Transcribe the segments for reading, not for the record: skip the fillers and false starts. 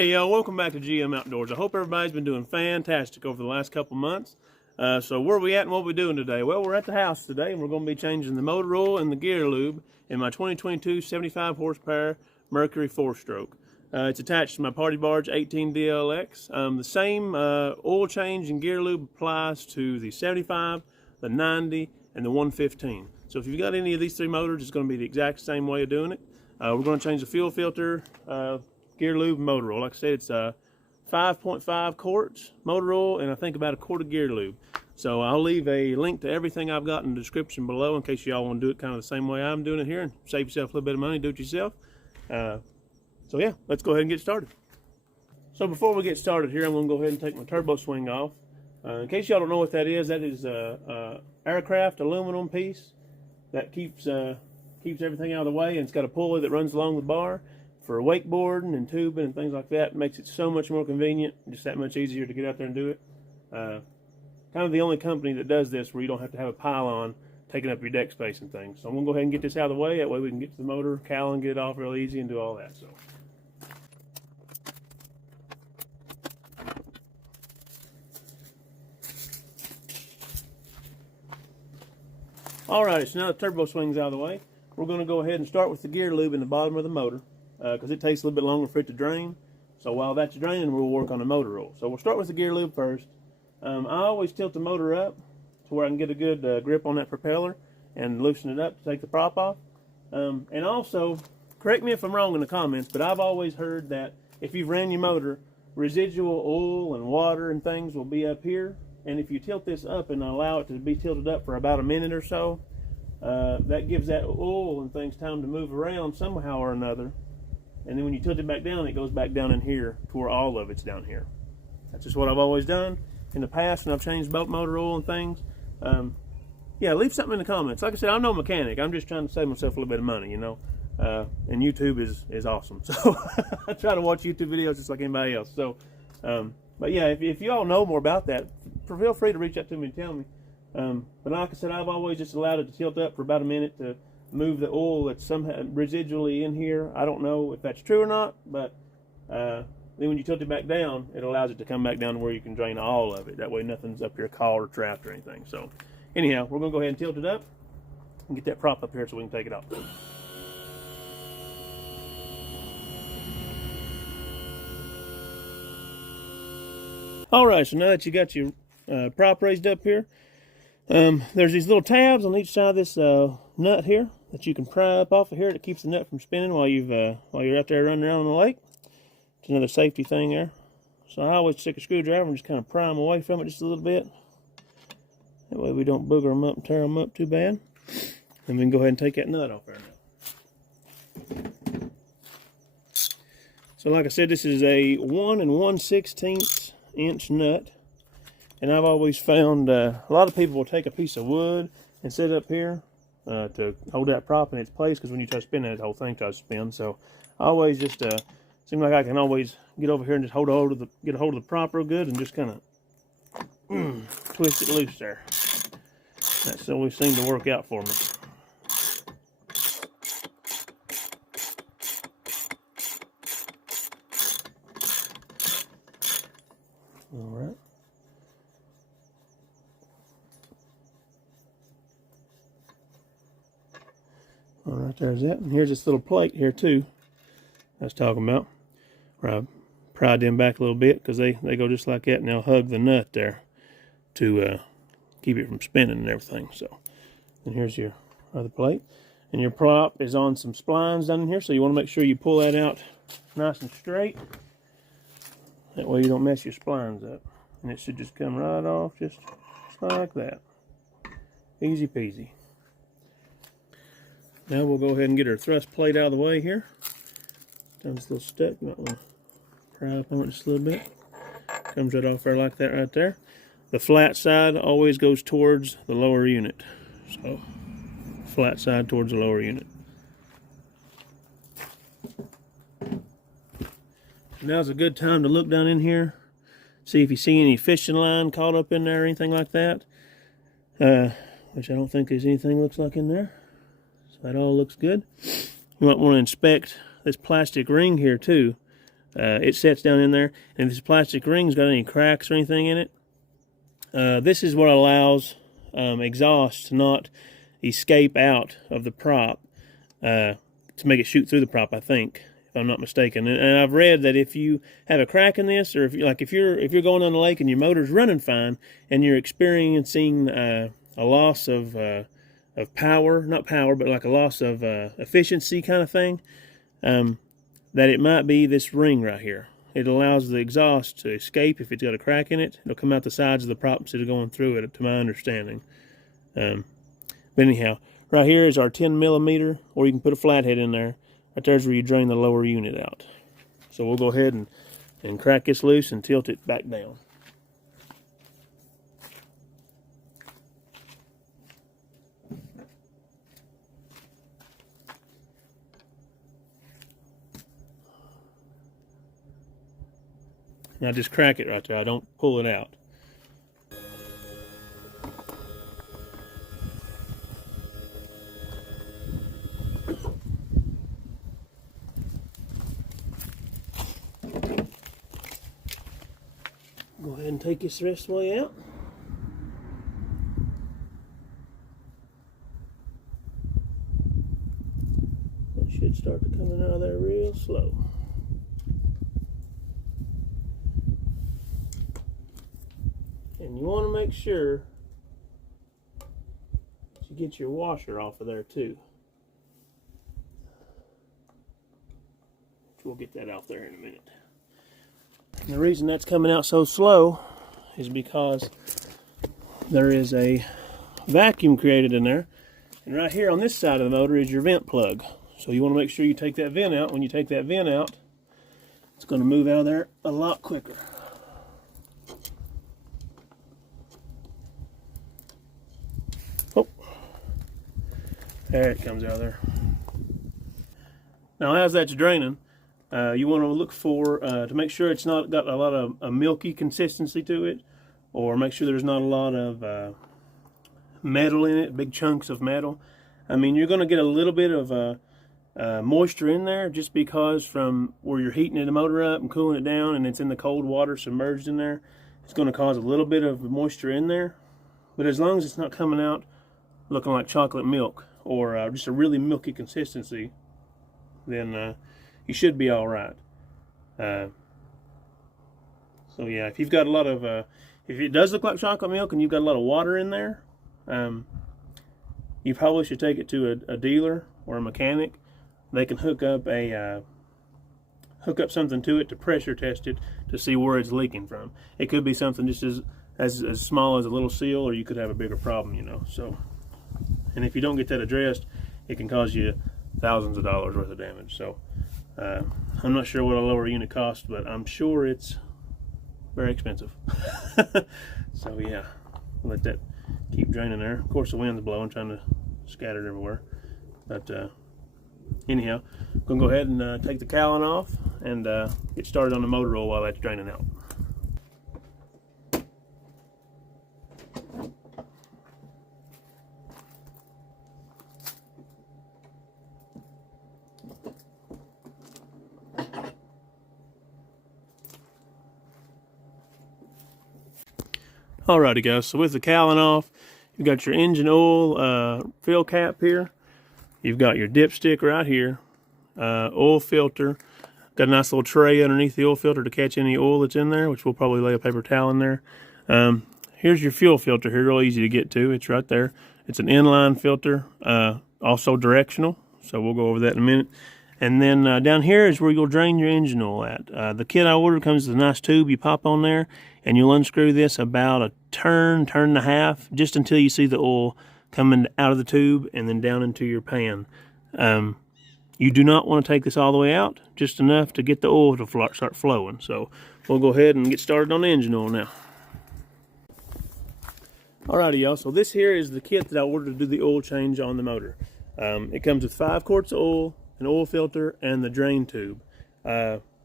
Hey y'all, welcome back to GM Outdoors. I hope everybody's been doing fantastic over the last couple months. So where are we at and what are we doing today? Well, we're at the house today and we're going to be changing the motor oil and the gear lube in my 2022 75 horsepower Mercury 4-stroke. It's attached to my party barge 18 DLX. The same oil change and gear lube applies to the 75, the 90, and the 115. So if you've got any of these three motors, it's going to be the exact same way of doing it. We're going to change the fuel filter, gear lube, and motor oil. Like I said, it's 5.5 quarts motor oil and I think about a quart of gear lube. So I'll leave a link to everything I've got in the description below in case y'all want to do it kind of the same way I'm doing it here and save yourself a little bit of money, do it yourself. So yeah, let's go ahead and get started. So before we get started here, I'm going to go ahead and take my turbo swing off. In case y'all don't know what that is a aircraft aluminum piece that keeps everything out of the way, and it's got a pulley that runs along the bar for wakeboarding and tubing and things like that. It makes it so much more convenient, just that much easier to get out there and do it. Kind of the only company that does this where you don't have to have a pylon taking up your deck space and things. So I'm going to go ahead and get this out of the way. That way we can get to the motor, cowl and get it off real easy and do all that. So. Alright, so now the turbo swing's out of the way. We're going to go ahead and start with the gear lube in the bottom of the motor because it takes a little bit longer for it to drain. So while that's draining, we'll work on the motor oil. So we'll start with the gear lube first. I always tilt the motor up to where I can get a good grip on that propeller and loosen it up to take the prop off. And also, correct me if I'm wrong in the comments, but I've always heard that if you've ran your motor, residual oil and water and things will be up here. And if you tilt this up and allow it to be tilted up for about a minute or so, that gives that oil and things time to move around somehow or another. And then when you tilt it back down, it goes back down in here to where all of it's down here. That's just what I've always done in the past when I've changed boat motor oil and things. Yeah, leave something in the comments. Like I said, I'm no mechanic. I'm just trying to save myself a little bit of money, you know. And YouTube is awesome. So I try to watch YouTube videos just like anybody else. So, but yeah, if you all know more about that, feel free to reach out to me and tell me. But like I said, I've always just allowed it to tilt up for about a minute to move the oil that's somehow residually in here. I don't know if that's true or not, but then when you tilt it back down, it allows it to come back down to where you can drain all of it. That way nothing's up here caught or trapped or anything. So anyhow, we're going to go ahead and tilt it up and get that prop up here so we can take it off. Alright, so now that you got your prop raised up here, there's these little tabs on each side of this nut here that you can pry up off of here that keeps the nut from spinning while you're out there running around on the lake. It's another safety thing there. So I always stick a screwdriver and just kind of pry them away from it just a little bit. That way we don't booger them up and tear them up too bad. And we can go ahead and take that nut off there now. So like I said, this is a 1 1/16 inch nut. And I've always found a lot of people will take a piece of wood and set it up here to hold that prop in its place, because when you try to spin it, the whole thing tries to spin. So I always just seem like I can always get over here and just get a hold of the prop real good and just kind of twist it loose there. That's always seemed to work out for me. All right. All right, there's that. And here's this little plate here too I was talking about, where I pried them back a little bit because they go just like that, and they'll hug the nut there to keep it from spinning and everything. So, and here's your other plate. And your prop is on some splines down in here, so you want to make sure you pull that out nice and straight. That way you don't mess your splines up. And it should just come right off just like that. Easy peasy. Now we'll go ahead and get our thrust plate out of the way here. Down this little step, you might want to pry up on it just a little bit. Comes right off there like that right there. The flat side always goes towards the lower unit. So, flat side towards the lower unit. Now's a good time to look down in here. See if you see any fishing line caught up in there or anything like that. Which I don't think there's anything looks like in there. That all looks good. You might want to inspect this plastic ring here too. it sets down in there. And if this plastic ring's got any cracks or anything in it, this is what allows exhaust to not escape out of the prop to make it shoot through the prop, I think, if I'm not mistaken. And I've read that if you have a crack in this, or if you're going on the lake and your motor's running fine and you're experiencing a loss of power, not power, but like a loss of efficiency kind of thing, that it might be this ring right here. It allows the exhaust to escape. If it's got a crack in it, it'll come out the sides of the prop instead of going through it, to my understanding. But anyhow, right here is our 10 millimeter, or you can put a flathead in there. Right there's where you drain the lower unit out. So we'll go ahead and crack this loose and tilt it back down. Now just crack it right there. I don't pull it out. Go ahead and take this the rest of the way out. That should start to coming out of there real slow. And you want to make sure that you get your washer off of there too. We'll get that off there in a minute. And the reason that's coming out so slow is because there is a vacuum created in there. And right here on this side of the motor is your vent plug. So you want to make sure you take that vent out. When you take that vent out, it's going to move out of there a lot quicker. Oh, there it comes out of there. Now as that's draining, you want to look for, to make sure it's not got a lot of a milky consistency to it, or make sure there's not a lot of metal in it, big chunks of metal. I mean, you're going to get a little bit of moisture in there just because from where you're heating the motor up and cooling it down, and it's in the cold water submerged in there, it's going to cause a little bit of moisture in there. But as long as it's not coming out looking like chocolate milk or just a really milky consistency, then you should be all right. So yeah, if you've got a lot of, if it does look like chocolate milk and you've got a lot of water in there, you probably should take it to a dealer or a mechanic. They can hook up something to it to pressure test it to see where it's leaking from. It could be something just as small as a little seal, or you could have a bigger problem, you know. So, and if you don't get that addressed, it can cause you thousands of dollars worth of damage. So I'm not sure what a lower unit costs, but I'm sure it's very expensive. So yeah, let that keep draining there. Of course the wind's blowing, trying to scatter it everywhere. But anyhow, I'm going to go ahead and take the cowling off and get started on the motor oil while that's draining out. Alrighty guys, so with the cowling off, you've got your engine oil fill cap here. You've got your dipstick right here, oil filter. Got a nice little tray underneath the oil filter to catch any oil that's in there, which we'll probably lay a paper towel in there. Here's your fuel filter here, real easy to get to. It's right there. It's an inline filter, also directional, so we'll go over that in a minute. And then down here is where you'll drain your engine oil at. The kit I ordered comes with a nice tube you pop on there, and you'll unscrew this about a turn and a half, just until you see the oil coming out of the tube and then down into your pan. You do not want to take this all the way out, just enough to get the oil to start flowing. So we'll go ahead and get started on the engine oil now. Alrighty y'all, so this here is the kit that I ordered to do the oil change on the motor. It comes with 5 quarts of oil, an oil filter, and the drain tube.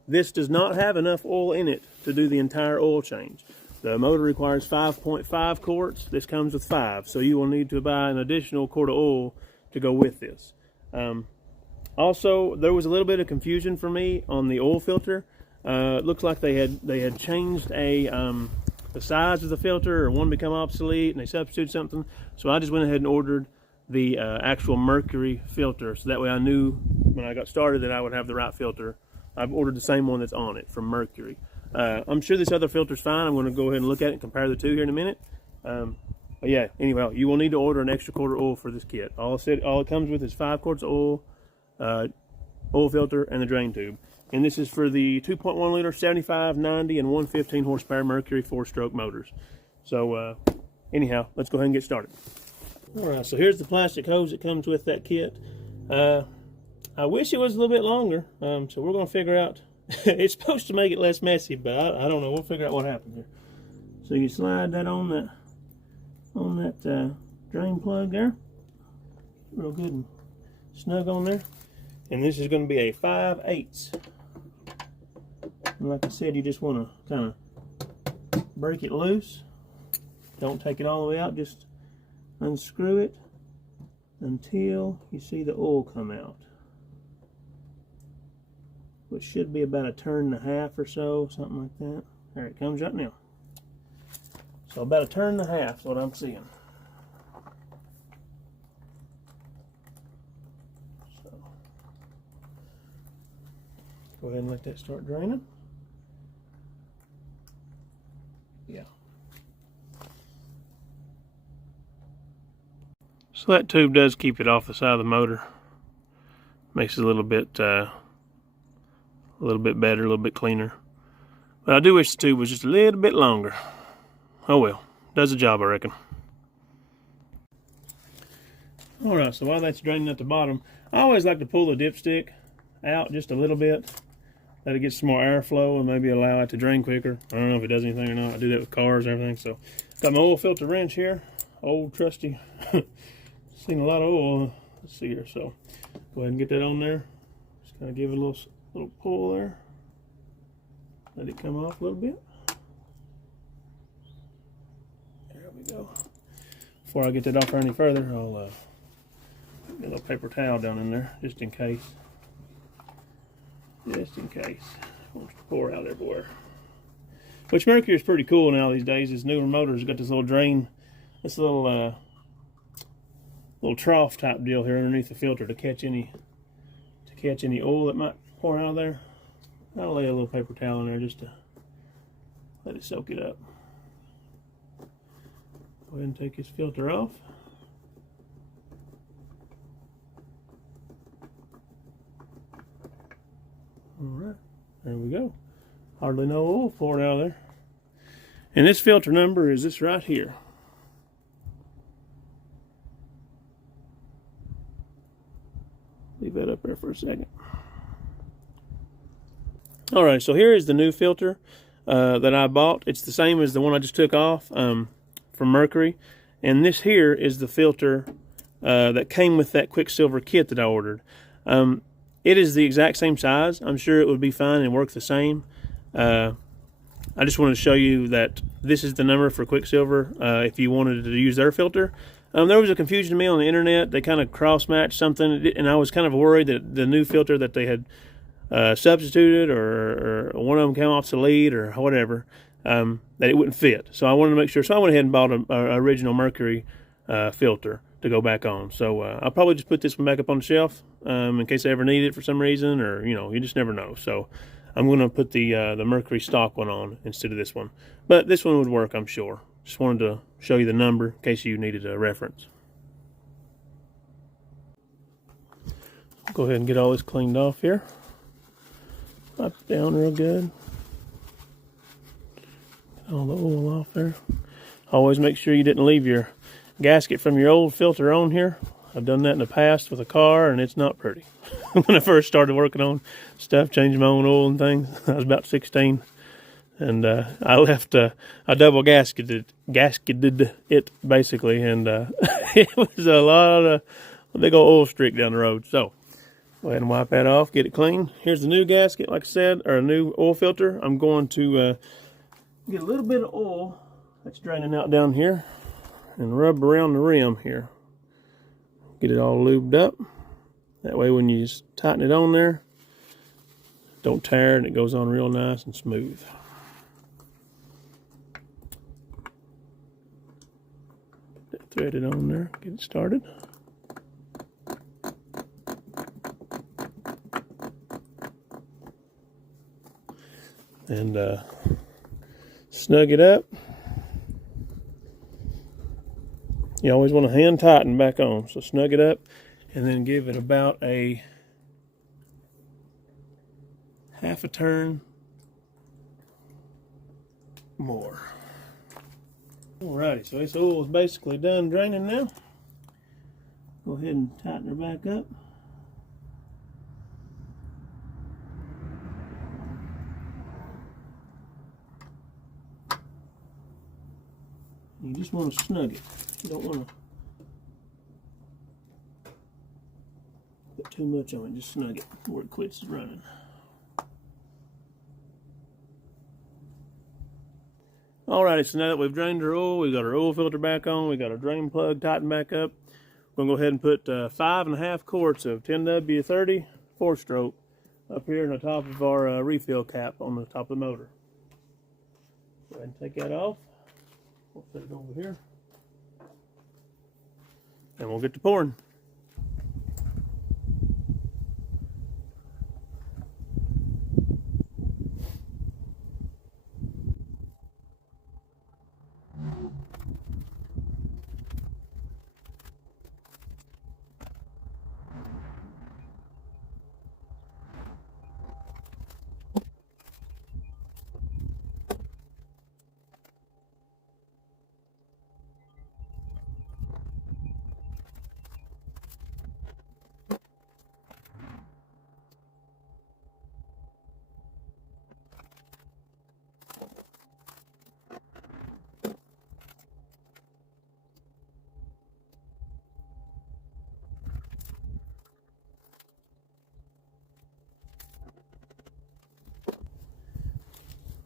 This does not have enough oil in it to do the entire oil change. The motor requires 5.5 quarts. This comes with 5, so you will need to buy an additional quart of oil to go with this. Also, there was a little bit of confusion for me on the oil filter. It looks like they had changed the size of the filter, or one become obsolete, and they substituted something. So I just went ahead and ordered the actual Mercury filter, so that way I knew when I got started that I would have the right filter. I've ordered the same one that's on it from Mercury. I'm sure this other filter's fine. I'm going to go ahead and look at it and compare the two here in a minute. But yeah, anyway, you will need to order an extra quart of oil for this kit. All it comes with is 5 quarts of oil, oil filter, and the drain tube. And this is for the 2.1 liter, 75, 90, and 115 horsepower Mercury 4-stroke motors. So anyhow, let's go ahead and get started. All right, so here's the plastic hose that comes with that kit. I wish it was a little bit longer, so we're going to figure out. It's supposed to make it less messy, but I don't know. We'll figure out what happened here. So you slide that on that drain plug there, real good and snug on there. And this is going to be a 5/8. And like I said, you just want to kind of break it loose. Don't take it all the way out. Just unscrew it until you see the oil come out, which should be about 1.5 turns or so, something like that. There it comes out now. So about 1.5 turns is what I'm seeing. So go ahead and let that start draining. Yeah. So that tube does keep it off the side of the motor. Makes it a little bit better, a little bit cleaner. But I do wish the tube was just a little bit longer. Oh well, does the job, I reckon. Alright, so while that's draining at the bottom, I always like to pull the dipstick out just a little bit. Let it get some more airflow and maybe allow it to drain quicker. I don't know if it does anything or not. I do that with cars and everything. So got my oil filter wrench here. Old trusty. Seen a lot of oil. Let's see here. So go ahead and get that on there. Just kind of give it a little pull there. Let it come off a little bit. There we go. Before I get that off any further, I'll get a little paper towel down in there just in case. Just in case. Wants to pour out everywhere. Which Mercury is pretty cool now these days. His newer motors got this little drain, this little trough type deal here underneath the filter to catch any oil that might pour out of there. I'll lay a little paper towel in there just to let it soak it up. Go ahead and take this filter off. Alright, there we go. Hardly no oil poured out of there. And this filter number is this right here. Leave that up there for a second. Alright, so here is the new filter that I bought. It's the same as the one I just took off from Mercury. And this here is the filter that came with that Quicksilver kit that I ordered. It is the exact same size. I'm sure it would be fine and work the same. I just wanted to show you that this is the number for Quicksilver if you wanted to use their filter. There was a confusion to me on the internet. They kind of cross-matched something, and I was kind of worried that the new filter that they had substituted or one of them came obsolete or whatever, that it wouldn't fit. So I wanted to make sure. So I went ahead and bought an original Mercury filter to go back on. So I'll probably just put this one back up on the shelf in case I ever need it for some reason, or you just never know. So I'm going to put the Mercury stock one on instead of this one. But this one would work, I'm sure. Just wanted to show you the number in case you needed a reference. Go ahead and get all this cleaned off here. Wipe it down real good. Get all the oil off there. Always make sure you didn't leave your gasket from your old filter on here. I've done that in the past with a car, and it's not pretty. When I first started working on stuff, changing my own oil and things, I was about 16. And I left, I double gasketed it basically, and it was a lot of a big old oil streak down the road. So go ahead and wipe that off, get it clean. Here's the new gasket, like I said, or a new oil filter. I'm going to get a little bit of oil that's draining out down here and rub around the rim here. Get it all lubed up. That way when you just tighten it on there, don't tear, and it goes on real nice and smooth. Thread it on there, get it started. And snug it up. You always want to hand tighten back on, so snug it up and then give it about a half a turn more. Alrighty, so this oil is basically done draining now. Go ahead and tighten her back up. You just want to snug it. You don't want to put too much on it. Just snug it where it quits running. Alrighty, so now that we've drained our oil, we've got our oil filter back on, we got our drain plug tightened back up. We're going to go ahead and put 5.5 quarts of 10W30 4-stroke up here on the top of our refill cap on the top of the motor. Go ahead and take that off. We'll set it over here. And we'll get to pouring.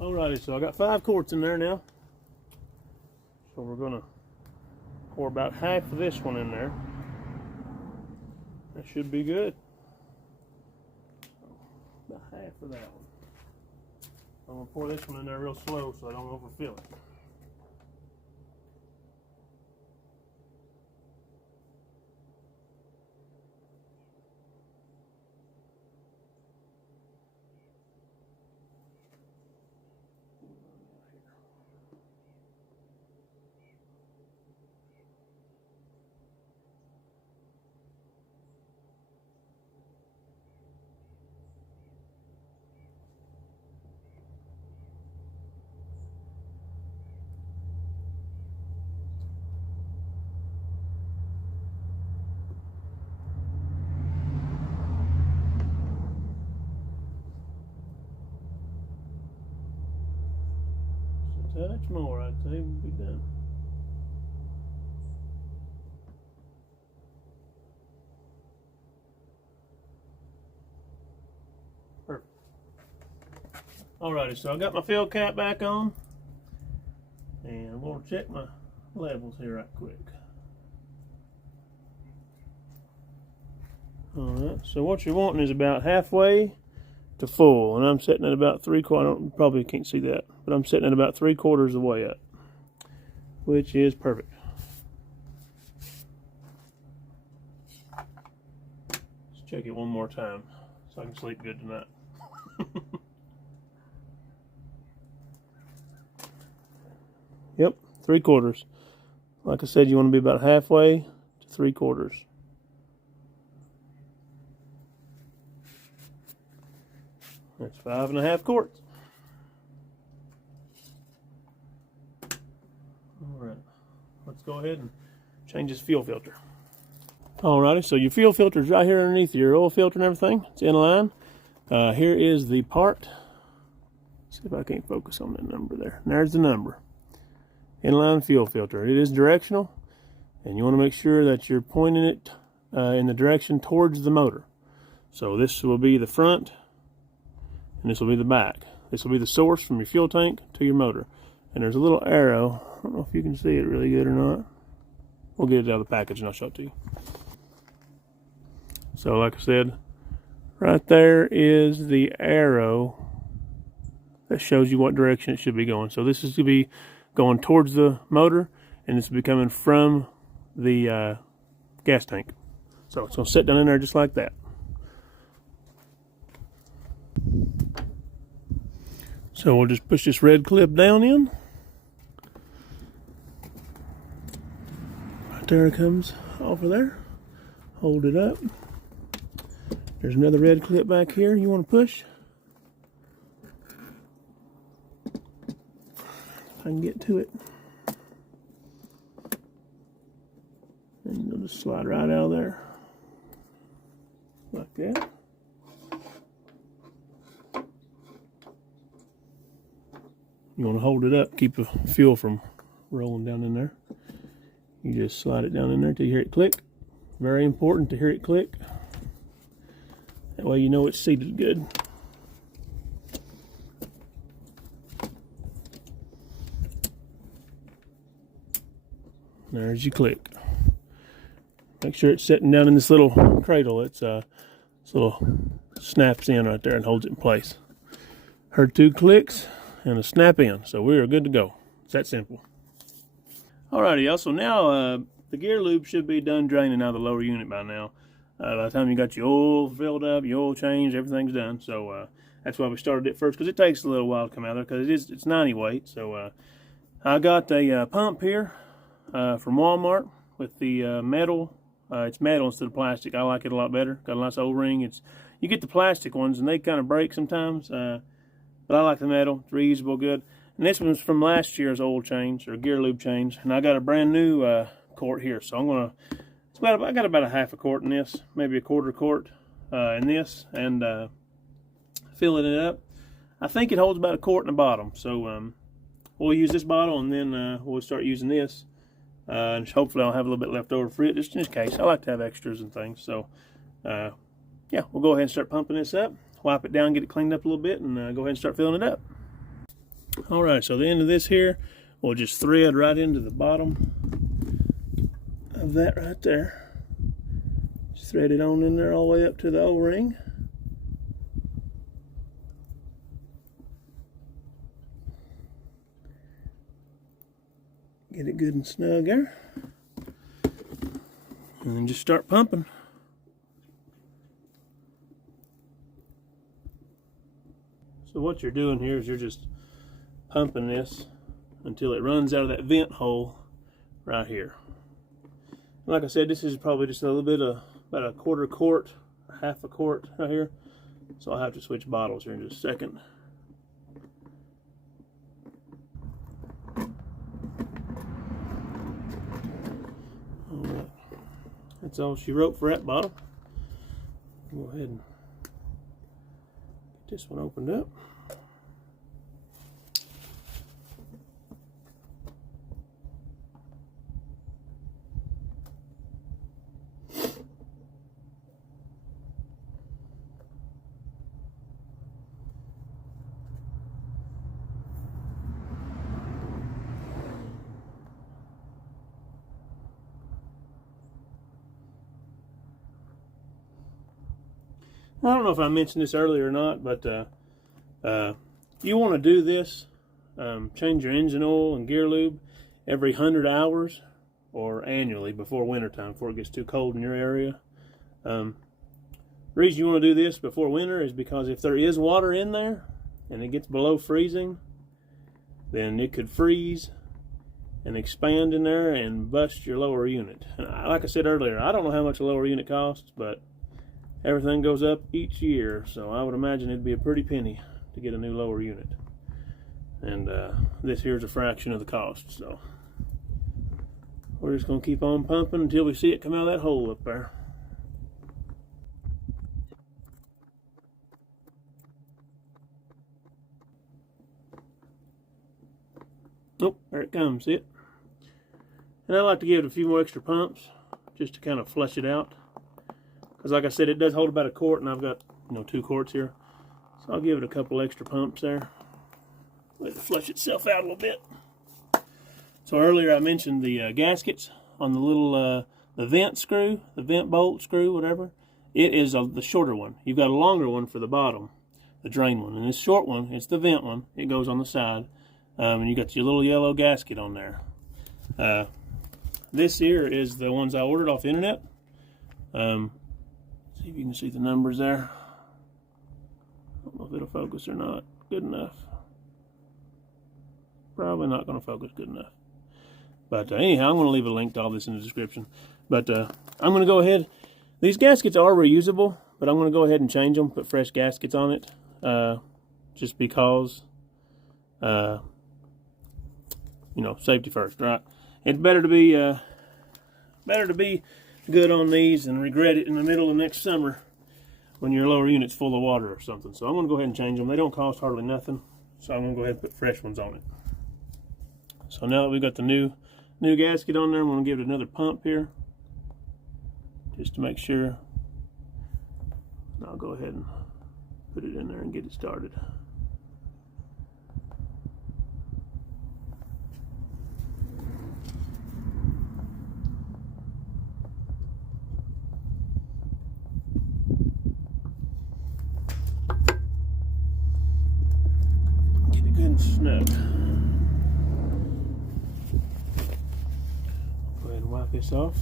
Alrighty, so I got 5 quarts in there now. So we're gonna pour about half of this one in there. That should be good. About half of that one. I'm gonna pour this one in there real slow so I don't overfill it. Touch more, I'd say, we'll be done. Perfect. Alrighty, so I got my fill cap back on, and I'm going to check my levels here right quick. Alright, so what you're wanting is about halfway to full, and I'm sitting at about 3/4. Probably can't see that, but I'm sitting at about 3/4 of the way up, which is perfect. Let's check it one more time so I can sleep good tonight. Yep, 3/4. Like I said, you want to be about halfway to 3/4. That's 5.5 quarts. Alright, let's go ahead and change this fuel filter. Alrighty, so your fuel filter is right here underneath your oil filter and everything. It's inline. Here is the part. Let's see if I can't focus on that number there. And there's the number. Inline fuel filter. It is directional, and you want to make sure that you're pointing it in the direction towards the motor. So this will be the front, and this will be the back. This will be the source from your fuel tank to your motor. And there's a little arrow. I don't know if you can see it really good or not. We'll get it out of the package and I'll show it to you. So like I said, Right there is the arrow that shows you what direction it should be going. So this is to be going towards the motor, and it's be coming from the gas tank. So it's going to sit down in there just like that. So we'll just push this red clip down in. Right there it comes off of there. Hold it up. There's another red clip back here you want to push. If I can get to it. And you'll just slide right out of there. Like that. You want to hold it up, keep the fuel from rolling down in there. You just slide it down in there till you hear it click. Very important to hear it click. That way you know it's seated good. There's your click. Make sure it's sitting down in this little cradle. It's this little snaps in right there and holds it in place. Heard 2 clicks and a snap in, so we are good to go. It's that simple. Alrighty, y'all. So now the gear lube should be done draining out of the lower unit by now. By the time you got your oil filled up, your oil changed, everything's done. So that's why we started it first, because it takes a little while to come out of there, because it's 90 weight. So I got a pump here from Walmart with the metal. It's metal instead of plastic. I like it a lot better. Got a nice O-ring. You get the plastic ones and they kind of break sometimes, but I like the metal. It's reusable, good. And this one's from last year's oil change or gear lube change, and I got a brand new quart here. So I'm gonna. I got about a half a quart in this, maybe a quarter quart in this, and filling it up. I think it holds about a quart in the bottom. So we'll use this bottle, and then we'll start using this. And hopefully I'll have a little bit left over for it, just in case. I like to have extras and things. So, yeah, we'll go ahead and start pumping this up. Wipe it down, get it cleaned up a little bit, and go ahead and start filling it up. All right, so the end of this here, we'll just thread right into the bottom of that right there. Just thread it on in there all the way up to the O-ring. Get it good and snug there. And then just start pumping. So what you're doing here is you're just pumping this until it runs out of that vent hole right here. Like I said, this is probably just a little bit of about a quarter quart, half a quart right here. So I'll have to switch bottles here in just a second. Alright, that's all she wrote for that bottle. Go ahead and get this one opened up. I don't know if I mentioned this earlier or not, but you want to do this, change your engine oil and gear lube every 100 hours or annually before wintertime, before it gets too cold in your area. The reason you want to do this before winter is because if there is water in there and it gets below freezing, then it could freeze and expand in there and bust your lower unit. And like I said earlier, I don't know how much a lower unit costs, but everything goes up each year, so I would imagine it'd be a pretty penny to get a new lower unit. And this here's a fraction of the cost, so we're just going to keep on pumping until we see it come out of that hole up there. Oh, there it comes, see it? And I like to give it a few more extra pumps just to kind of flush it out. Because like I said, it does hold about a quart, and I've got 2 quarts here. So I'll give it a couple extra pumps there. Let it flush itself out a little bit. So earlier I mentioned the gaskets on the little the vent screw, the vent bolt screw, whatever. It is the shorter one. You've got a longer one for the bottom, the drain one. And this short one, it's the vent one. It goes on the side. And you got your little yellow gasket on there. This here is the ones I ordered off the internet. See if you can see the numbers there. I don't know if it'll focus or not. Good enough. Probably not going to focus good enough. But anyhow, I'm going to leave a link to all this in the description. But I'm going to go ahead. These gaskets are reusable, but I'm going to go ahead and change them, put fresh gaskets on it, just because, you know, safety first, right? It's better to be good on these and regret it in the middle of next summer when your lower unit's full of water or something. So I'm going to go ahead and change them. They don't cost hardly nothing, so I'm going to go ahead and put fresh ones on it. So now that we've got the new gasket on there, I'm going to give it another pump here, just to make sure. And I'll go ahead and put it in there and get it started. Get it good and snug. Go ahead and wipe this off.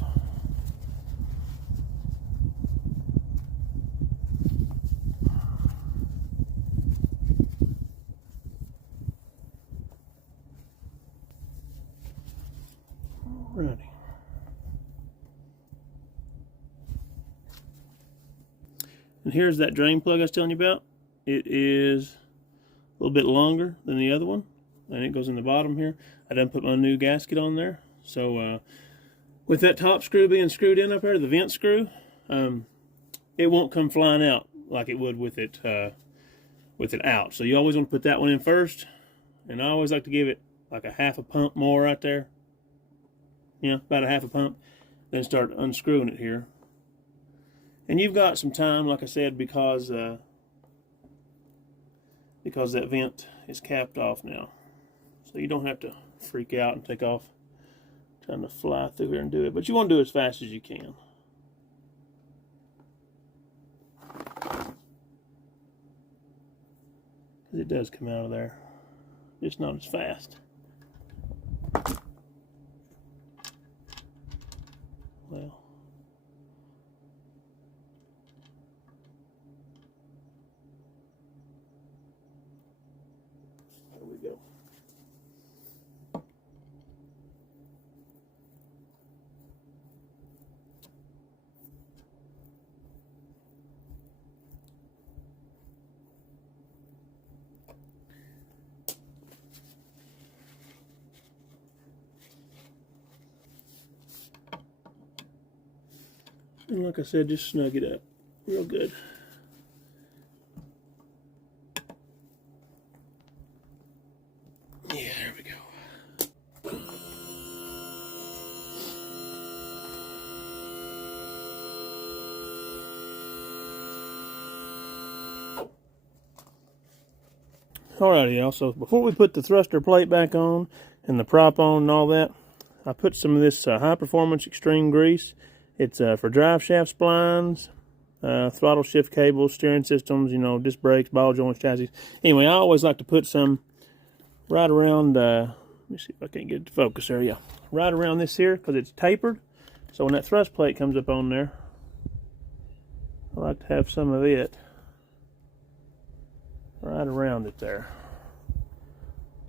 Alrighty. And here's that drain plug I was telling you about. It is a little bit longer than the other one, and it goes in the bottom here. I done put my new gasket on there. So with that top screw being screwed in up there, the vent screw, it won't come flying out like it would with it out. So you always want to put that one in first, and I always like to give it like a half a pump more right there. Yeah, about a half a pump. Then start unscrewing it here. And you've got some time, like I said, because that vent is capped off now. So you don't have to freak out and take off trying to fly through here and do it. But you want to do it as fast as you can. Because it does come out of there. Just not as fast. Well, there we go. And like I said, just snug it up real good. Yeah, there we go. Alrighty, y'all. So before we put the thruster plate back on and the prop on and all that, I put some of this high performance extreme grease. It's for drive shaft splines, throttle shift cables, steering systems, you know, disc brakes, ball joints, chassis. Anyway, I always like to put some right around, let me see if I can't get it to focus there, yeah. Right around this here, because it's tapered. So when that thrust plate comes up on there, I like to have some of it right around it there.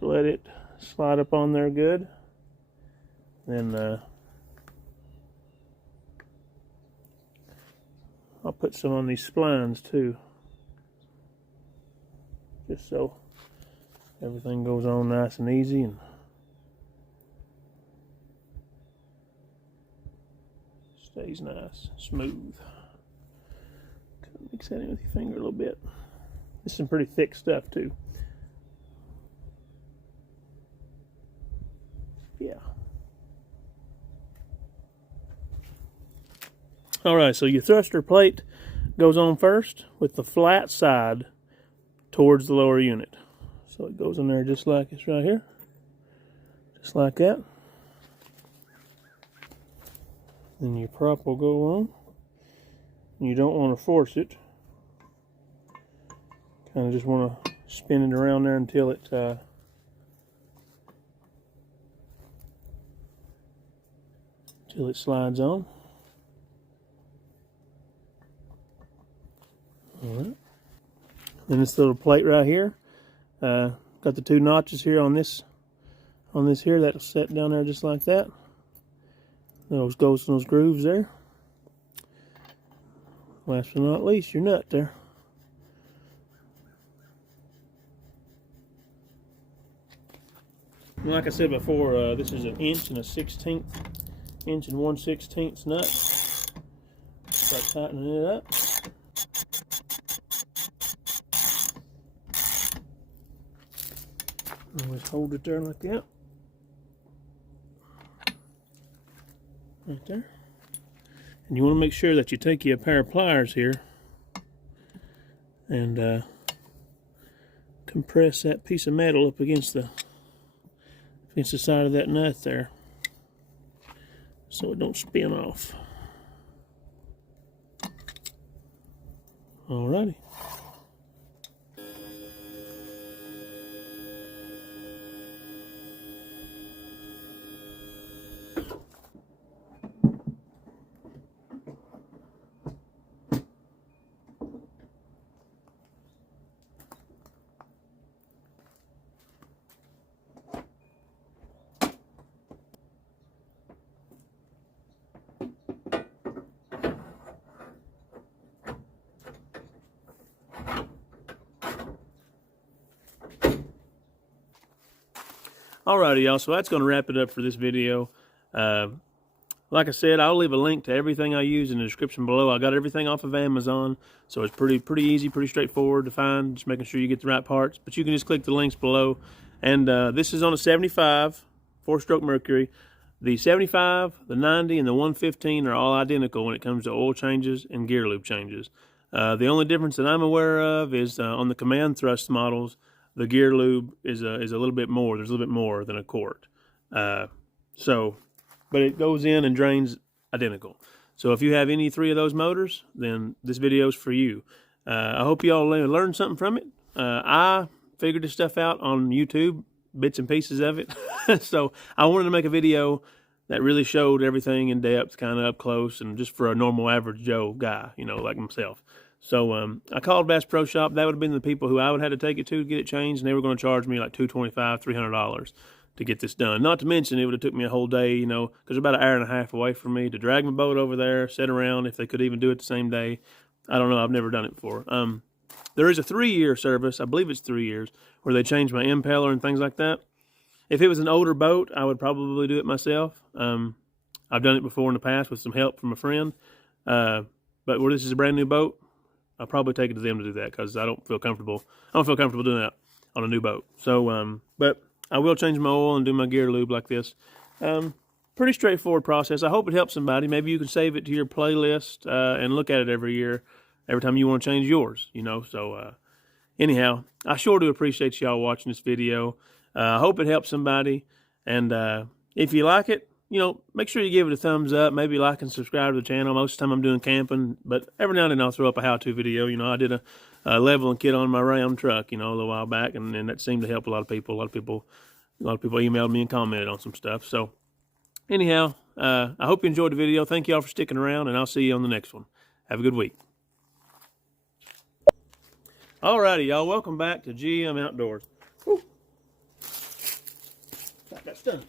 To let it slide up on there good. Then I'll put some on these splines too, just so everything goes on nice and easy and stays nice, smooth. Mix that in with your finger a little bit. This is some pretty thick stuff too. Yeah. Alright, so your thruster plate goes on first with the flat side towards the lower unit. So it goes in there just like it's right here. Just like that. Then your prop will go on. You don't want to force it. Kind of just want to spin it around there until it slides on. Alright. Then this little plate right here, got the 2 notches here on this here, that'll set down there just like that. Those goes in those grooves there. Last but not least, your nut there. Like I said before, this is 1 inch and 1/16 inch and 1/16 nut. Start tightening it up. Always hold it there like that. Right there. And you want to make sure that you take you a pair of pliers here and compress that piece of metal up against the side of that nut there so it don't spin off. Alrighty. Alrighty, y'all, so that's going to wrap it up for this video. Like I said, I'll leave a link to everything I use in the description below. I got everything off of Amazon, so it's pretty easy, pretty straightforward to find, just making sure you get the right parts. But you can just click the links below. And this is on a 75 4-stroke Mercury. The 75, the 90, and the 115 are all identical when it comes to oil changes and gear lube changes. The only difference that I'm aware of is on the command thrust models, the gear lube is a little bit more. There's a little bit more than a quart. But it goes in and drains identical. So if you have any 3 of those motors, then this video is for you. I hope you all learned something from it. I figured this stuff out on YouTube, bits and pieces of it. So I wanted to make a video that really showed everything in depth, kind of up close, and just for a normal average Joe guy, you know, like myself. So I called Bass Pro Shop. That would have been the people who I would have had to take it to get it changed, and they were going to charge me like $225, $300 to get this done. Not to mention it would have took me a whole day, you know, because they're about an hour and a half away from me to drag my boat over there, sit around, if they could even do it the same day. I don't know. I've never done it before. There is a 3-year service. I believe it's 3 years where they change my impeller and things like that. If it was an older boat, I would probably do it myself. I've done it before in the past with some help from a friend. But where this is a brand new boat, I'll probably take it to them to do that because I don't feel comfortable doing that on a new boat. So, but I will change my oil and do my gear lube like this. Pretty straightforward process. I hope it helps somebody. Maybe you can save it to your playlist and look at it every year, every time you want to change yours, you know. So, anyhow, I sure do appreciate y'all watching this video. I hope it helps somebody. And if you like it, you know, make sure you give it a thumbs up. Maybe like and subscribe to the channel. Most of the time I'm doing camping, but every now and then I'll throw up a how-to video. You know, I did a leveling kit on my Ram truck, you know, a little while back, and that seemed to help a lot of people. A lot of people emailed me and commented on some stuff. So, anyhow, I hope you enjoyed the video. Thank you all for sticking around, and I'll see you on the next one. Have a good week. Alrighty, y'all. Welcome back to GM Outdoors. Woo. Got that done.